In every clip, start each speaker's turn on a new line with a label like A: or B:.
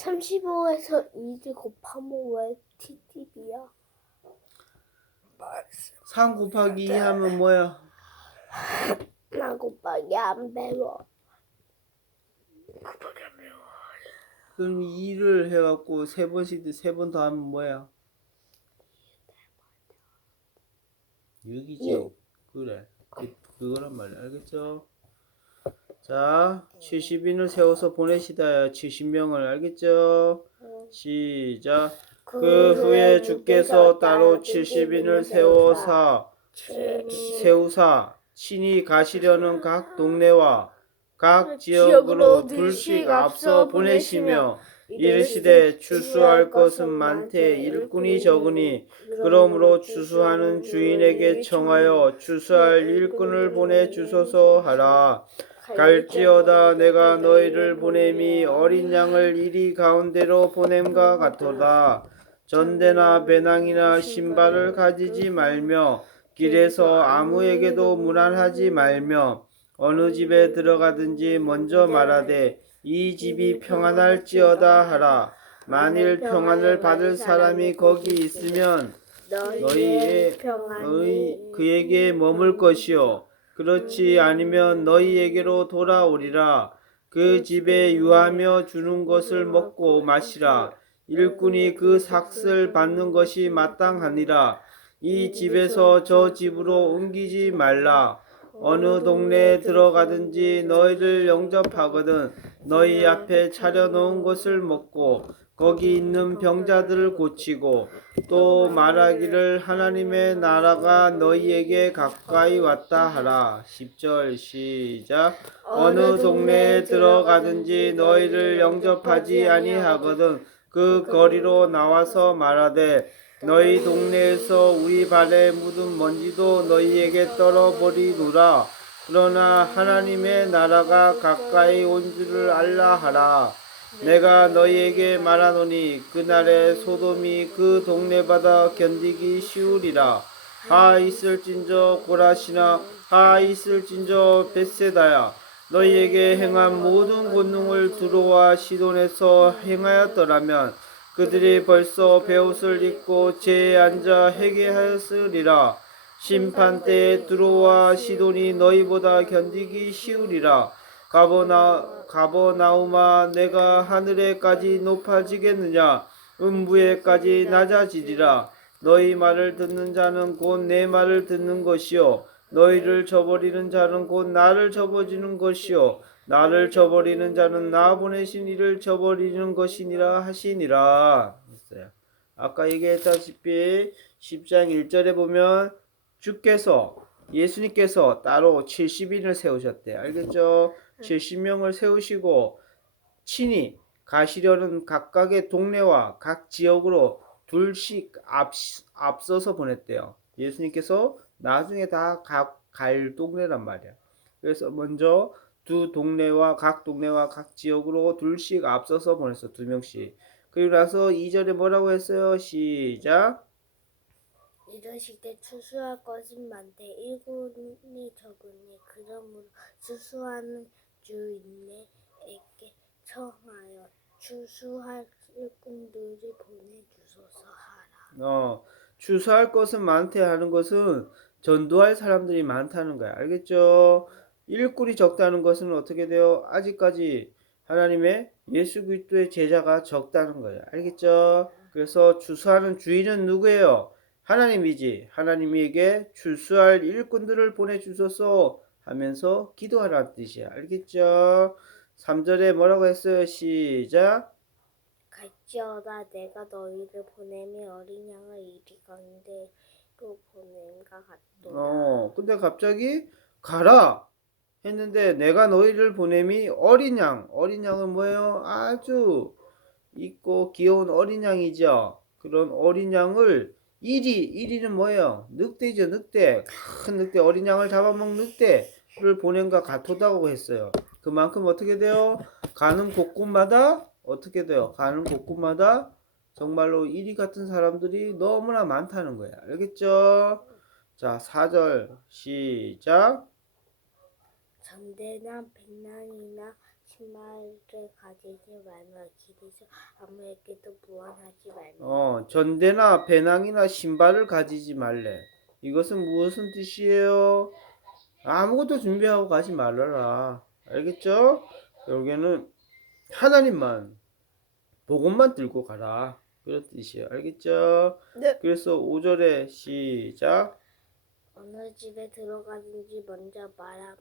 A: 35에서 2를 곱하면 왜 TTB야?
B: 3 곱하기 2 하면 뭐야?
A: 나 곱하기 안 배워.
B: 그럼 2를 해갖고 세 번씩 세번 더 하면 뭐야? 6이죠. 그래. 그, 그거란 말이야. 알겠죠? 자, 70인을 세워서 보내시다요. 70명을 알겠죠? 시작. 그 후에 주께서 따로 70인을 세워서 세우사 친히 가시려는 각 동네와 각 지역으로 둘씩 앞서 보내시며 이르시되 추수할 것은 많되 일꾼이 적으니 그러므로 추수하는 주인에게 청하여 추수할 일꾼을 보내 주소서 하라 갈지어다 내가 너희를 보냄이 어린 양을 이리 가운데로 보냄과 같도다. 전대나 배낭이나 신발을 가지지 말며 길에서 아무에게도 무난하지 말며 어느 집에 들어가든지 먼저 말하되 이 집이 평안할지어다 하라. 만일 평안을 받을 사람이 거기 있으면 너희의 너희 그에게 머물 것이요 그렇지 않으면 너희에게로 돌아오리라. 그 집에 유하며 주는 것을 먹고 마시라. 일꾼이 그 삭을 받는 것이 마땅하니라. 이 집에서 저 집으로 옮기지 말라. 어느 동네에 들어가든지 너희를 영접하거든 너희 앞에 차려놓은 것을 먹고 거기 있는 병자들을 고치고 또 말하기를 하나님의 나라가 너희에게 가까이 왔다 하라. 10절 시작. 어느 동네에 들어가든지 너희를 영접하지 아니하거든 그 거리로 나와서 말하되 너희 동네에서 우리 발에 묻은 먼지도 너희에게 떨어버리노라. 그러나 하나님의 나라가 가까이 온 줄을 알라 하라 내가 너희에게 말하노니 그날에 소돔이 그 동네보다 견디기 쉬우리라. 하 있을진저 고라시나 하 있을진저 벳세다야. 너희에게 행한 모든 권능을 두로와 시돈에서 행하였더라면 그들이 벌써 베옷을 입고 제에 앉아 회개하였으리라. 심판 때에 두로와 시돈이 너희보다 견디기 쉬우리라 가버나 가버나우마 내가 하늘에까지 높아지겠느냐 음부에까지 낮아지리라 너희 말을 듣는 자는 곧 내 말을 듣는 것이요 너희를 저버리는 자는 곧 나를 저버리는 것이요 나를 저버리는 자는 나 보내신 이를 저버리는 것이니라 하시니라. 아까 얘기했다시피 10장 1절에 보면 주께서 예수님께서 따로 70인을 세우셨대. 알겠죠? 70명을 세우시고 친히 가시려는 각각의 동네와 각 지역으로 둘씩 앞, 앞서서 보냈대요. 예수님께서 나중에 다 갈 동네란 말이야. 그래서 먼저 두 동네와 각 동네와 각 지역으로 둘씩 앞서서 보냈어. 두 명씩. 그리고 나서 2절에 뭐라고 했어요? 시작.
A: 이러실 때 추수할 것은 많되 일꾼이 적으니 그러므로 추수하는 주인에게 청하여 추수할 일꾼들을 보내주소서 하라.
B: 어, 추수할 것은 많대 하는 것은 전도할 사람들이 많다는 거야. 알겠죠? 일꾼이 적다는 것은 어떻게 돼요? 아직까지 하나님의 예수 그리스도의 제자가 적다는 거예요. 알겠죠? 그래서 추수하는 주인은 누구예요? 하나님이지. 하나님에게 추수할 일꾼들을 보내주소서 하면서 기도하라는 뜻이야. 알겠죠? 3절에 뭐라고 했어요? 시작.
A: 갈지어다 내가 너희를 보내면 어린 양을 이리 가운데로 보냄과 같도다.
B: 어, 근데 갑자기 가라 했는데 내가 너희를 보냄이 어린 양. 어린 양은 뭐예요? 아주 있고 귀여운 어린 양이죠. 그런 어린 양을 이리 이리는 뭐예요? 늑대죠, 늑대. 큰 늑대 어린 양을 잡아먹는 늑대를 보냄과 같도다고 했어요. 그만큼 어떻게 돼요? 가는 곳곳마다 어떻게 돼요? 가는 곳곳마다 정말로 이리 같은 사람들이 너무나 많다는 거야. 알겠죠? 자, 4절 시작.
A: 전대나 백난이나 신발을 가지지 말며 길에서 아무에게도 무언하지 말며
B: 어, 전대나 배낭이나 신발을 가지지 말래. 이것은 무슨 뜻이에요? 아무것도 준비하고 가지 말아라. 알겠죠? 여기는 하나님만 복음만 들고 가라. 그런 뜻이에요. 알겠죠?
C: 네.
B: 그래서 5절에 시작.
A: 어느 집에 들어가든지 먼저 말하,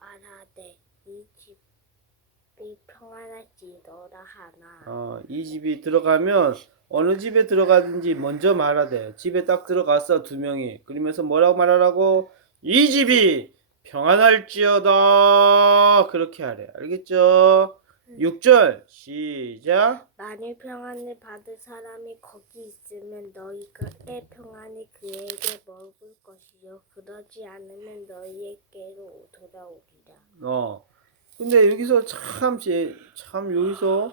A: 말하되 이 집 이 평안할지더라 하나
B: 어, 이 집이 들어가면 어느 집에 들어가든지 먼저 말하대. 집에 딱 들어갔어 두 명이. 그러면서 뭐라고 말하라고? 이 집이 평안할지어다. 그렇게 하래. 알겠죠? 6절 시작.
A: 만일 평안을 받을 사람이 거기 있으면 너희가 의 평안이 그에게 먹을 것이요 그러지 않으면 너희에게로 돌아오리라
B: 어. 근데 여기서 참, 제, 참 여기서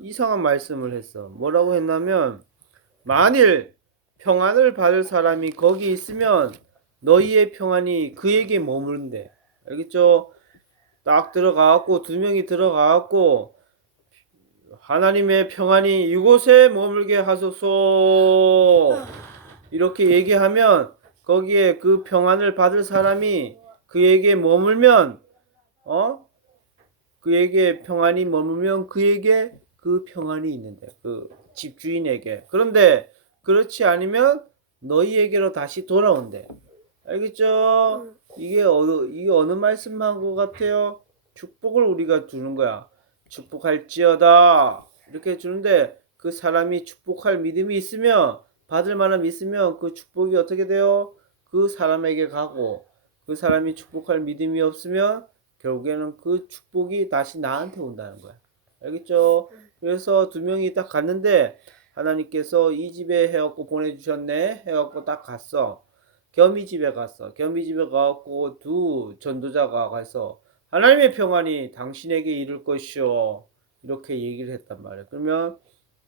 B: 이상한 말씀을 했어. 뭐라고 했냐면, 만일 평안을 받을 사람이 거기 있으면 너희의 평안이 그에게 머무른대. 알겠죠? 딱 들어가갖고, 두 명이 들어가갖고, 하나님의 평안이 이곳에 머물게 하소서. 이렇게 얘기하면, 거기에 그 평안을 받을 사람이 그에게 머물면, 어? 그에게 평안이 머물면 그에게 그 평안이 있는데 그 집주인에게 그런데 그렇지 않으면 너희에게로 다시 돌아온대 알겠죠? 이게 어느 이게 어느 말씀한 것 같아요? 축복을 우리가 주는 거야 축복할지어다 이렇게 주는데 그 사람이 축복할 믿음이 있으면 받을 만한 있으면 그 축복이 어떻게 돼요? 그 사람에게 가고 그 사람이 축복할 믿음이 없으면 결국에는 그 축복이 다시 나한테 온다는 거야. 알겠죠? 그래서 두 명이 딱 갔는데 하나님께서 이 집에 해갖고 보내주셨네 해갖고 딱 갔어. 겸이 집에 갔어. 겸이 집에 가갖고 두 전도자가 가서 하나님의 평안이 당신에게 이를 것이오. 이렇게 얘기를 했단 말이야. 그러면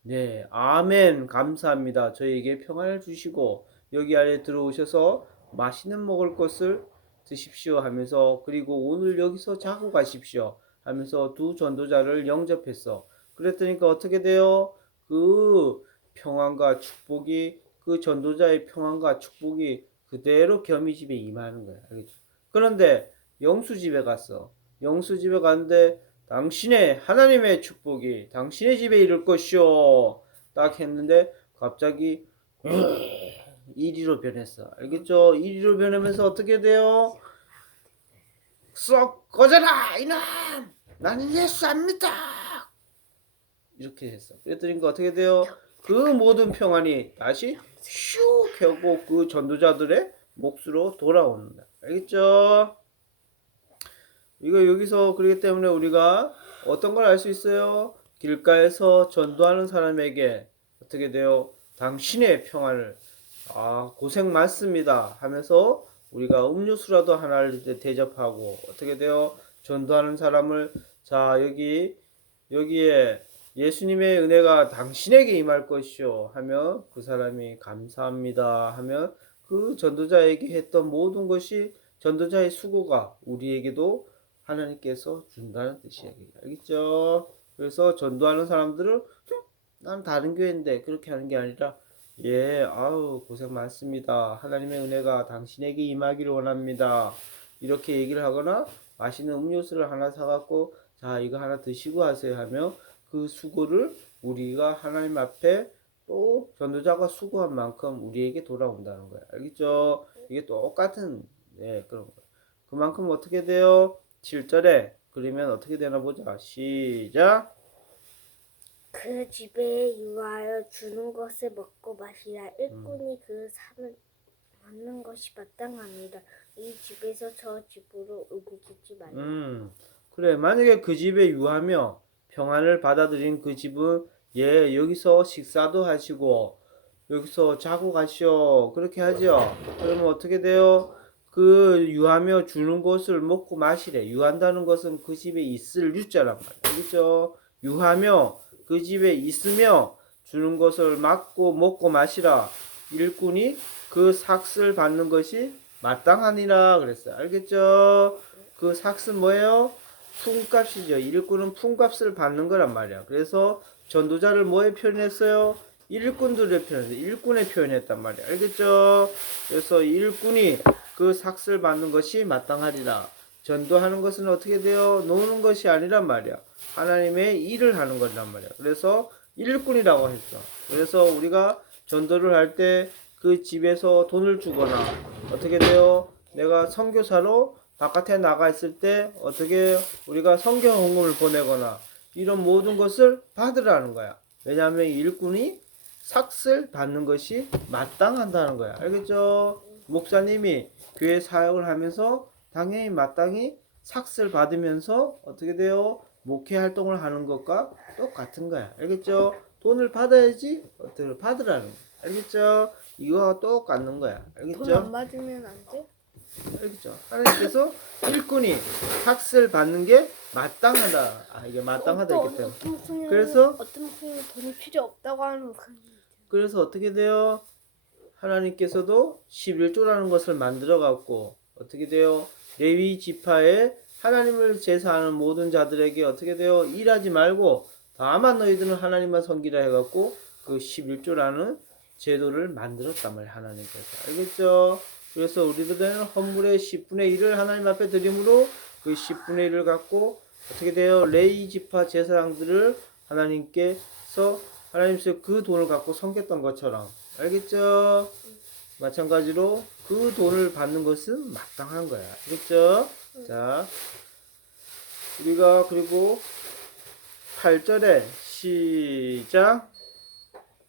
B: 네, 아멘, 감사합니다. 저에게 평안을 주시고 여기 안에 들어오셔서 맛있는 먹을 것을 드십시오 하면서 그리고 오늘 여기서 자고 가십시오 하면서 두 전도자를 영접했어. 그랬더니까 어떻게 돼요? 그 평안과 축복이 그 전도자의 평안과 축복이 그대로 겸이 집에 임하는 거야. 알겠죠? 그런데 영수 집에 갔어. 영수 집에 갔는데 당신의 하나님의 축복이 당신의 집에 이를 것이오. 딱 했는데 갑자기 이리로 변했어. 알겠죠? 이리로 변하면서 어떻게 돼요? 썩 꺼져라 이놈! 나는 예수 안 믿어! 이렇게 했어. 그랬더니 어떻게 돼요? 그 모든 평안이 다시 슉 하고 그 전도자들의 몫으로 돌아온다. 알겠죠? 이거 여기서 그렇기 때문에 우리가 어떤 걸 알 수 있어요? 길가에서 전도하는 사람에게 어떻게 돼요? 당신의 평안을 아 고생 많습니다 하면서 우리가 음료수라도 하나를 대접하고 어떻게 돼요? 전도하는 사람을 자 여기 여기에 예수님의 은혜가 당신에게 임할 것이요 하면 그 사람이 감사합니다 하면 그 전도자에게 했던 모든 것이 전도자의 수고가 우리에게도 하나님께서 준다는 뜻이에요. 알겠죠? 그래서 전도하는 사람들은 "흠, 난 다른 교회인데 그렇게 하는 게 아니라 예, 아우 고생 많습니다. 하나님의 은혜가 당신에게 임하기를 원합니다. 이렇게 얘기를 하거나 맛있는 음료수를 하나 사갖고 자 이거 하나 드시고 하세요 하며 그 수고를 우리가 하나님 앞에 또 전도자가 수고한 만큼 우리에게 돌아온다는 거예요. 알겠죠? 이게 똑같은 네, 그런 거예요. 그만큼 어떻게 돼요? 7절에 그러면 어떻게 되나 보자. 시작.
A: 그 집에 유하여 주는 것을 먹고 마시라 일꾼이 그 사는 받는 것이 마땅합니다 이 집에서 저 집으로 옮기지 말라
B: 음, 그래. 만약에 그 집에 유하며 평안을 받아들인 그 집은 예, 여기서 식사도 하시고 여기서 자고 가시오. 그렇게 하죠. 그러면 어떻게 돼요? 그 유하며 주는 것을 먹고 마시래. 유한다는 것은 그 집에 있을 유자란 말이야. 알겠죠? 유하며 그 집에 있으며 주는 것을 막고 먹고 마시라. 일꾼이 그 삭슬 받는 것이 마땅하니라 그랬어요. 알겠죠? 그 삭은 뭐예요? 품값이죠. 일꾼은 품값을 받는 거란 말이야. 그래서 전도자를 뭐에 표현했어요? 일꾼들의 표현해서 일꾼에 표현했단 말이야. 알겠죠? 그래서 일꾼이 그 삭슬 받는 것이 마땅하리라. 전도하는 것은 어떻게 돼요? 노는 것이 아니란 말이야. 하나님의 일을 하는 거란 말이야. 그래서 일꾼이라고 했어. 그래서 우리가 전도를 할 때 그 집에서 돈을 주거나 어떻게 돼요? 내가 선교사로 바깥에 나가 있을 때 어떻게 우리가 성경 헌금을 보내거나 이런 모든 것을 받으라는 거야. 왜냐하면 일꾼이 삭슬 받는 것이 마땅한다는 거야. 알겠죠? 목사님이 교회 사역을 하면서 당연히 마땅히 삭슬 받으면서 어떻게 돼요? 목회 활동을 하는 것과 똑같은 거야. 알겠죠? 돈을 받아야지 어떻게 받으라는 거야. 알겠죠? 이거와 똑같는 거야. 알겠죠?
A: 돈 안 받으면 안 돼?
B: 알겠죠? 하나님께서 일꾼이 삭슬 받는 게 마땅하다. 아 이게 마땅하다
A: 어떤-
B: 때문에.
A: 어떤 목사님은
B: 그래서-
A: 어떤 목사님은 돈이 필요 없다고 하는 목사님.
B: 그래서 어떻게 돼요? 하나님께서도 11조라는 것을 만들어 갖고 어떻게 돼요? 레위 지파에 하나님을 제사하는 모든 자들에게 어떻게 돼요? 일하지 말고 다만 너희들은 하나님만 섬기라 해 갖고 그 11조라는 제도를 만들었단 말이에요. 하나님께서. 알겠죠? 그래서 우리들은 헌물의 10분의 1을 하나님 앞에 드림으로 그 10분의 1을 갖고 어떻게 돼요? 레이 지파 제사장들을 하나님께서 하나님께서 그 돈을 갖고 섬겼던 것처럼 알겠죠? 마찬가지로 그 돈을 받는 것은 마땅한 거야. 알겠죠? 자, 우리가 그리고 8절에 시작.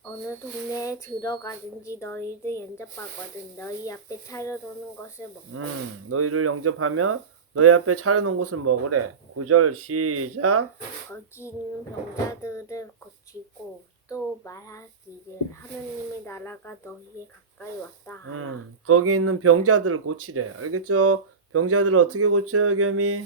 A: 어느 동네에 들어가든지 너희들 연접하거든 너희 앞에 차려놓는 것을 먹고
B: 음, 너희를 영접하면 너희 앞에 차려놓은 것을 먹으래. 9절 시작.
A: 거기 있는 병자들을 고치고 또 말하기를 하나님의 나라가 너희에 가까이 왔다 하라
B: 음, 거기 있는 병자들을 고치래. 알겠죠? 병자들을 어떻게 고쳐요, 겸이?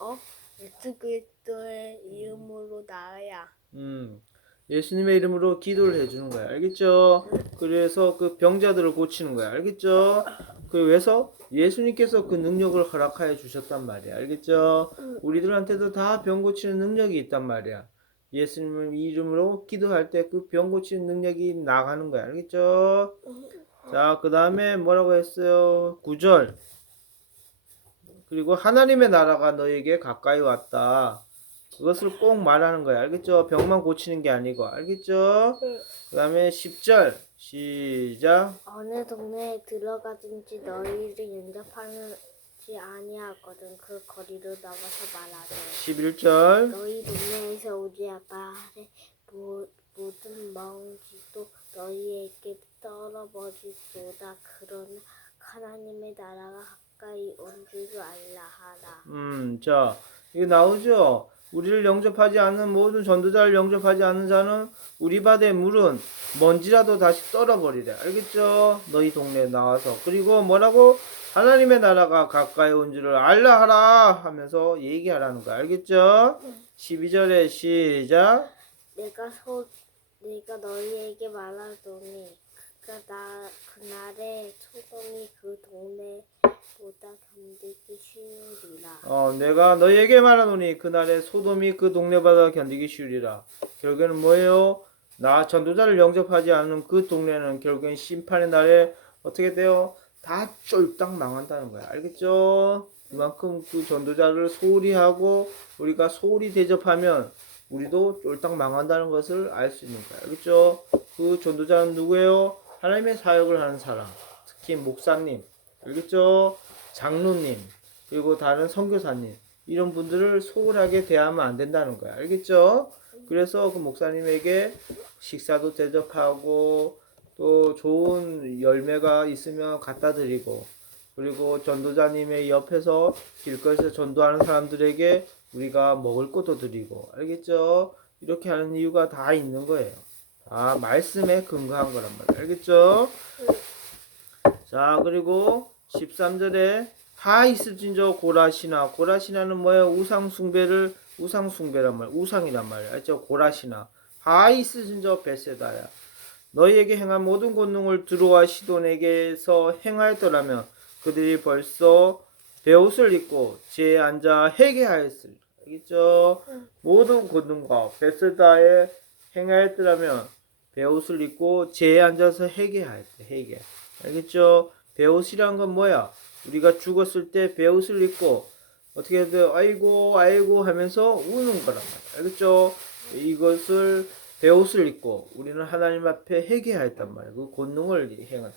A: 어? 예수 그리스도의 이름으로 나아야
B: 음, 예수님의 이름으로 기도를 해주는 거야. 알겠죠? 그래서 그 병자들을 고치는 거야. 알겠죠? 그 왜서 예수님께서 그 능력을 허락하여 주셨단 말이야. 알겠죠? 우리들한테도 다 병 고치는 능력이 있단 말이야. 예수님 이름으로 기도할 때 그 병 고치는 능력이 나가는 거야. 알겠죠? 자, 그 다음에 뭐라고 했어요? 9절. 그리고 하나님의 나라가 너에게 가까이 왔다. 그것을 꼭 말하는 거야. 알겠죠? 병만 고치는 게 아니고. 알겠죠? 그 다음에 10절. 시작.
A: 어느 동네에 들어가든지 너희를 연접하 지 아니하거든 그 거리로 나와서 말하되
B: 11절.
A: 너희 동네에서 오지 말에 모- 모든 먼지도 너희에게 떨어버리소다 그러나 하나님의 나라가 가까이 온 줄을 알라 하라
B: 음, 자, 이게 나오죠? 우리를 영접하지 않는 모든 전도자를 영접하지 않는 자는 우리 바다의 물은 먼지라도 다시 떨어버리래. 알겠죠? 너희 동네에 나와서. 그리고 뭐라고? 하나님의 나라가 가까이 온 줄을 알라 하라 하면서 얘기하라는 거야. 알겠죠? 12절에 시작.
A: 내가 소 내가 너희에게 말하더니 그가 나 그날에 소돔이 그 동네보다 견디기 쉬우리라
B: 어, 내가 너희에게 말하노니 그날에 소돔이 그 동네보다 견디기 쉬우리라. 결국에는 뭐예요? 나 전도자를 영접하지 않는 그 동네는 결국엔 심판의 날에 어떻게 돼요? 다 쫄딱 망한다는 거야. 알겠죠? 그만큼 그 전도자를 소홀히 하고 우리가 소홀히 대접하면 우리도 쫄딱 망한다는 것을 알 수 있는 거야. 알겠죠? 그 전도자는 누구예요? 하나님의 사역을 하는 사람. 특히 목사님. 알겠죠? 장로님. 그리고 다른 선교사님 이런 분들을 소홀하게 대하면 안 된다는 거야. 알겠죠? 그래서 그 목사님에게 식사도 대접하고 또 좋은 열매가 있으면 갖다 드리고 그리고 전도자님의 옆에서 길거리에서 전도하는 사람들에게 우리가 먹을 것도 드리고 알겠죠? 이렇게 하는 이유가 다 있는 거예요. 다 말씀에 근거한 거란 말이야. 알겠죠? 자, 그리고 13절에 하 있을진저 고라시나 고라시나는 뭐예요? 우상 숭배를 우상 숭배란 말, 우상이란 말이야. 알죠? 고라시나 하 있을진저 베세다야. 너희에게 행한 모든 권능을 두루와 시돈에게서 행하였더라면 그들이 벌써 베옷을 입고 제에 앉아 회개하였으리라. 알겠죠? 모든 권능과 베스다에 행하였더라면 베옷을 입고 제에 앉아서 회개하였대. 회개. 알겠죠? 베옷이란 건 뭐야? 우리가 죽었을 때 베옷을 입고 어떻게 돼? 아이고 아이고 하면서 우는 거란 말이야. 알겠죠? 이것을 베옷을 입고 우리는 하나님 앞에 회개하였단 말이야. 그 권능을 행한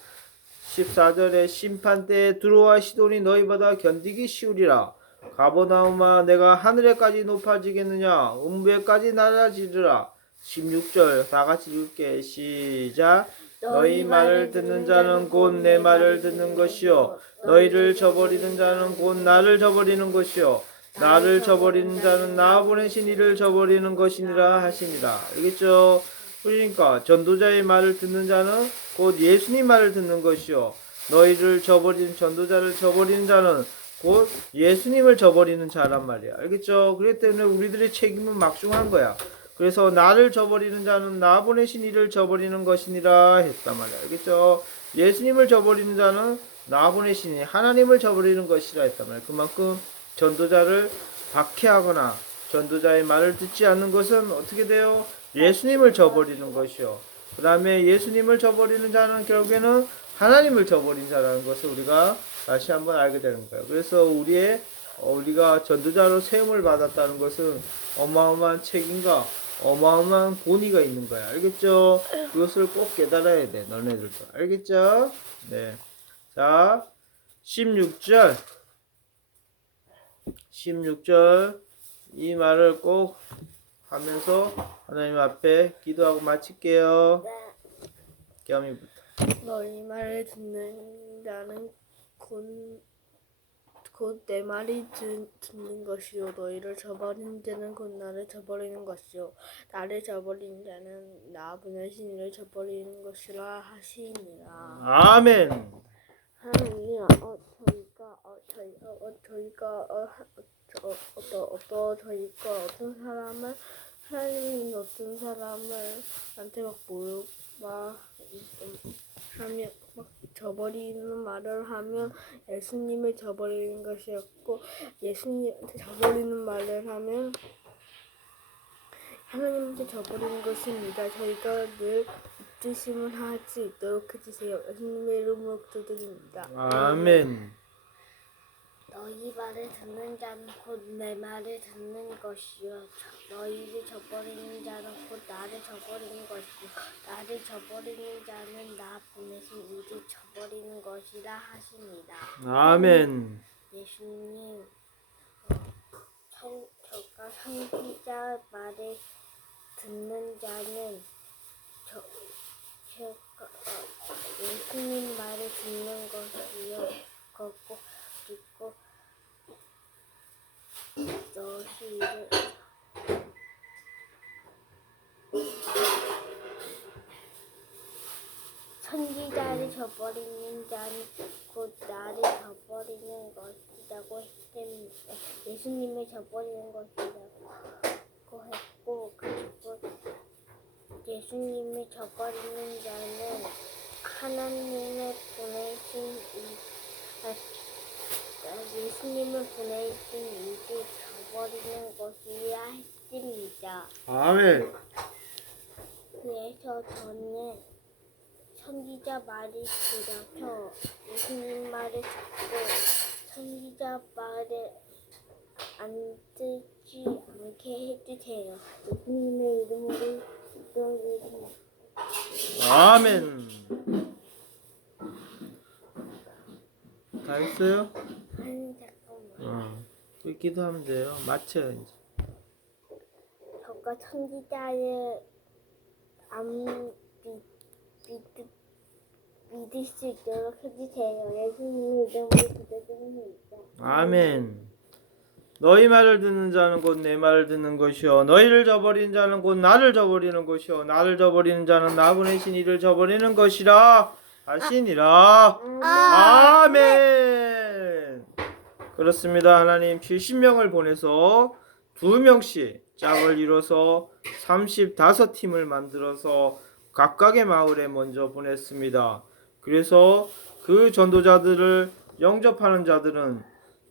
B: 14절에 심판 때에 두로와 시돈이 너희보다 견디기 쉬우리라. 가버나움아 내가 하늘에까지 높아지겠느냐 음부에까지 낮아지리라. 16절 다 같이 읽을게 시작 너희 말을 듣는 자는 곧 내 말을 듣는 것이요 너희를 저버리는 자는 곧 나를 저버리는 것이요 나를 저버리는 자는 나 보내신 이를 저버리는 것이니라 하시니라 알겠죠? 그러니까 전도자의 말을 듣는 자는 곧 예수님 말을 듣는 것이요 너희를 저버리는 전도자를 저버리는 자는 곧 예수님을 저버리는 자란 말이야 알겠죠? 그렇기 때문에 우리들의 책임은 막중한 거야 그래서 나를 저버리는 자는 나 보내신 이를 저버리는 것이니라 했단 말이야. 알겠죠? 예수님을 저버리는 자는 나 보내신 이 하나님을 저버리는 것이라 했단 말이야. 그만큼 전도자를 박해하거나 전도자의 말을 듣지 않는 것은 어떻게 돼요? 예수님을 저버리는 것이요. 그 다음에 예수님을 저버리는 자는 결국에는 하나님을 저버린 자라는 것을 우리가 다시 한번 알게 되는 거예요. 그래서 우리의 어, 우리가 전도자로 세움을 받았다는 것은 어마어마한 책임과 어마어마한 권위가 있는 거야. 알겠죠? 그것을 꼭 깨달아야 돼. 너네들도. 알겠죠? 네. 자, 16절. 16절. 이 말을 꼭 하면서 하나님 앞에 기도하고 마칠게요.
A: 네.
B: 겸이부터.
C: 너희 말을 듣는 자는 곧내 말이 듣, 듣는 것이요 너희를 저버리는 자는 곧 나를 저버리는 것이요 나를 저버리는 자는 나 보내신 이를 저버리는 것이라 하시니라
B: 아멘.
A: 하나님 어 저희가 어 저희 어, 어 저희가 어, 저, 어떤 어떤 저희가 어떤 사람을 하나님이 어떤 사람을 한테 막 모여 막 음, 하면 막 저버리는 말을 하면 예수님을 저버리는 것이었고 예수님한테 저버리는 말을 하면 하나님한테 저버리는 것입니다. 저희가 늘 잊으심을 할수 있도록 해주세요. 예수님의 이름으로 기도드립니다.
B: 아멘.
A: 너희 말을 듣는 자는 곧 내 말을 듣는 것이요 저- 너희를 저버리는 자는 곧 나를 저버리는 것이요 나를 저버리는 자는 나 보내신 이를 저버리는 것이라 하십니다.
B: 아멘.
A: 예수님 어, 성, 저가 성기자 말을 듣는 자는 저, 제가 어, 예수님 말을 듣는 것이요 그리고 너희를 선지자를 저버리는 자는 곧 나를 저버리는 것이라고 했음 예수님을 저버리는 것이라고 했고 그리고 예수님을 저버리는 자는 하나님을 보내신 이 예수님을 보내신 이를 저버리는 것이라 했습니다.
B: 아멘.
A: 그래서 저는 선지자 말이 들어서 예수님 말을 듣고 선지자 말을 안 듣지 않게 해주세요. 예수님의 이름으로 기도드립니다.
B: 아멘. 다 했어요? 그 기도 하면 돼요. 마쳐요 이제.
A: 저가 선지자를 안 믿, 믿, 믿을 수 있도록 해주세요. 예수님의 이름으로 기도드립니다.
B: 아멘. 너희 말을 듣는 자는 곧 내 말을 듣는 것이요 너희를 저버리는 자는 곧 나를 저버리는 것이요 나를 저버리는 자는 나 보내신 이를 저버리는 것이라 하시니라. 아 멘. 그렇습니다. 하나님 70명을 보내서 두 명씩 짝을 이뤄서 35팀을 만들어서 각각의 마을에 먼저 보냈습니다. 그래서 그 전도자들을 영접하는 자들은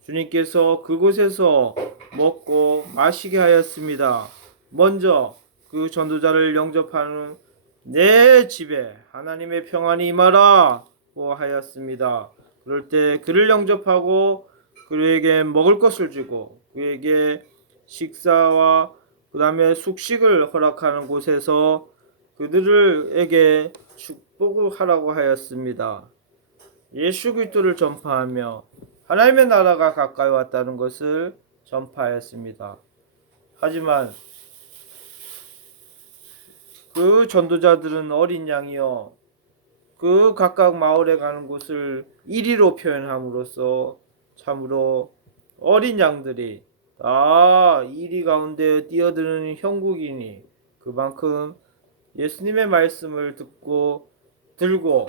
B: 주님께서 그곳에서 먹고 마시게 하였습니다. 먼저 그 전도자를 영접하는 내 집에 하나님의 평안이 임하라고 하였습니다. 그럴 때 그를 영접하고 그에게 먹을 것을 주고 그에게 식사와 그 다음에 숙식을 허락하는 곳에서 그들에게 축복을 하라고 하였습니다. 예수 그리스도를 전파하며 하나님의 나라가 가까이 왔다는 것을 전파하였습니다. 하지만 그 전도자들은 어린 양이요 그 각각 마을에 가는 곳을 이리로 표현함으로써 참으로 어린 양들이 다 이리 가운데 뛰어드는 형국이니 그만큼 예수님의 말씀을 듣고 들고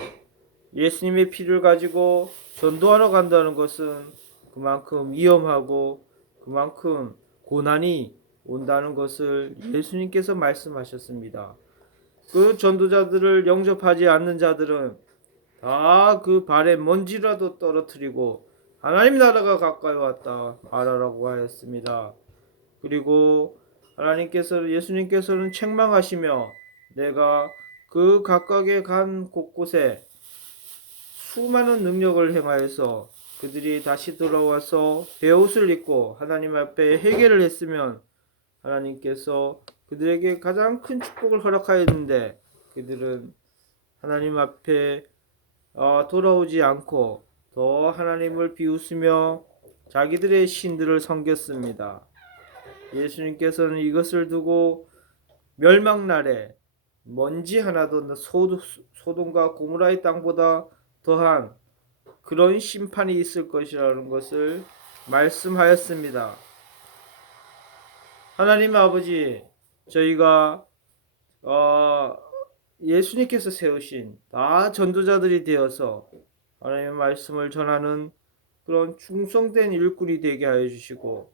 B: 예수님의 피를 가지고 전도하러 간다는 것은 그만큼 위험하고 그만큼 고난이 온다는 것을 예수님께서 말씀하셨습니다. 그 전도자들을 영접하지 않는 자들은 다 그 발에 먼지라도 떨어뜨리고 하나님 나라가 가까이 왔다 말하라고 하였습니다. 그리고 하나님께서 예수님께서는 책망하시며 내가 그 각각에 간 곳곳에 수많은 능력을 행하여서 그들이 다시 돌아와서 베옷을 입고 하나님 앞에 회개를 했으면 하나님께서 그들에게 가장 큰 축복을 허락하였는데 그들은 하나님 앞에 어, 돌아오지 않고 더 하나님을 비웃으며 자기들의 신들을 섬겼습니다. 예수님께서는 이것을 두고 멸망날에 먼지 하나도 소, 소돔과 고무라의 땅보다 더한 그런 심판이 있을 것이라는 것을 말씀하였습니다. 하나님 아버지, 저희가 어, 예수님께서 세우신 다 전도자들이 되어서 하나님의 말씀을 전하는 그런 충성된 일꾼이 되게 하여 주시고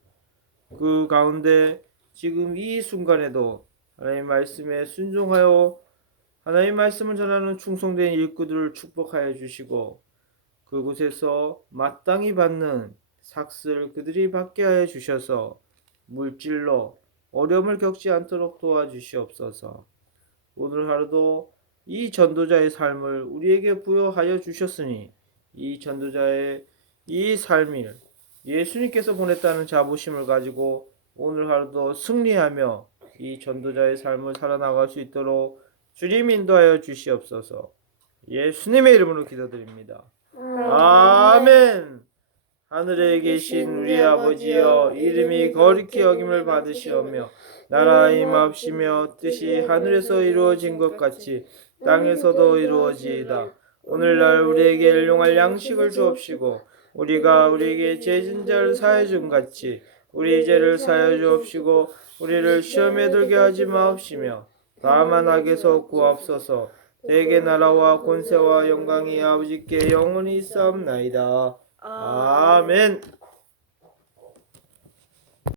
B: 그 가운데 지금 이 순간에도 하나님 말씀에 순종하여 하나님 말씀을 전하는 충성된 일꾼들을 축복하여 주시고 그곳에서 마땅히 받는 삭슬 그들이 받게 하여 주셔서 물질로 어려움을 겪지 않도록 도와주시옵소서. 오늘 하루도 이 전도자의 삶을 우리에게 부여하여 주셨으니 이 전도자의 이 삶을 예수님께서 보냈다는 자부심을 가지고 오늘 하루도 승리하며 이 전도자의 삶을 살아나갈 수 있도록 주님 인도하여 주시옵소서. 예수님의 이름으로 기도드립니다. 아멘. 하늘에 계신 우리 아버지여 이름이 거룩히 여김을 받으시오며 나라 임합시며 뜻이 하늘에서 이루어진 것 같이 땅에서도 이루어지이다. 오늘날 우리에게 일용할 양식을 주옵시고 우리가 우리에게 죄진 자를 사해 준 같이 우리 죄를 사해 주옵시고 우리를 시험에 들게 하지 마옵시며 다만 악에서 구하옵소서 대개 나라와 권세와 영광이 아버지께 영원히 있사옵나이다. 아멘.